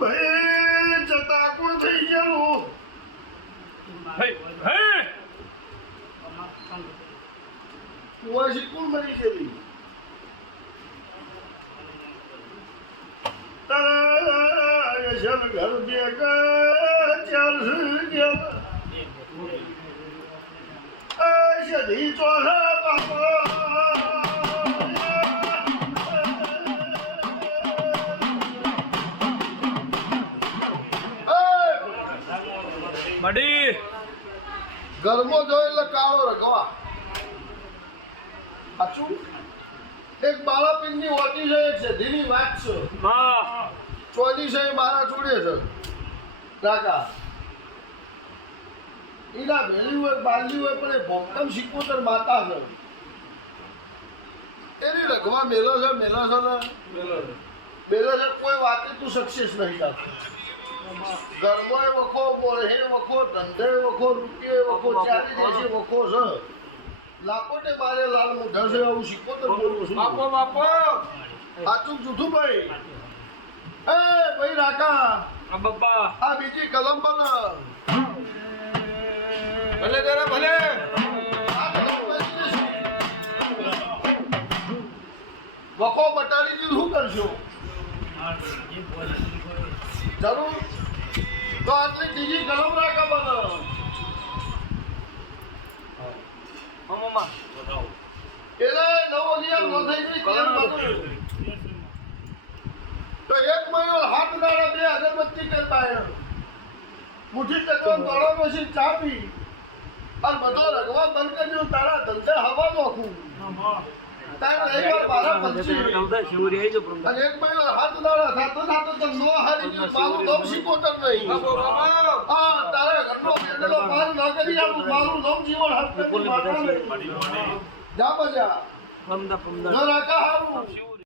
ભાઈ જતા કોણ થઈ ગયેલું કુવાસી કોણ મરી ગયેલી તારા ઘર ભેગા ચાર ગયા સધી ચોરા બાપા બડી ગરમો જોઈ એટલે કાળો રખવા સાચું એક બાળાપીનની ઓટી છે એક સધીની વાત છે હા ચોથી છે એ મારા જોડે છે કાકા એના ભેલી હોય બાલી હોય પણ એ ભોંકમ સિકોતર માતા છે એની રખવા મેલો છે ને કોઈ વાતે તું સક્સેસ નહીં થતું ઘરમાં વખો બોલે વખો ધંધે વખો રૂપિયે વખો ચાલી દેશે વખો છે લાપોટે મારે લાલ મોઢા છે આવું સિકોતર બોલું છું બાપો સાચું જૂઠું ભાઈ એ ભાઈ રાકા બાપા આ બીજી કલમ બને ભલે જરા ભલે વખો બટાડી દીધું શું કરશો જરૂર તો આટલી બીજી કલમ રાકા બને એટલે નવો નિયમ ન થઈ ગઈ કલમ બને તો એક મહિનો હાથ દાડા બે અગરબત્તી કરતા મુઠ્ઠી ચકવા દોડો પછી ચા પી અને બધો રગવા બંધ કરજો તારા ધંધે હવા નોખું તારે રવિવાર બારા પંચી અને એક મહિનો હાથ દાડા થાતો તો નો હારી ગયો મારું નામ સિકોતર નહીં હા તારે ઘરનો બેઠેલો મારું ન કરી આવું મારું નામ જીવન હાથ કરી માતા નહીં જા બજા પમદા ન રાખા હારું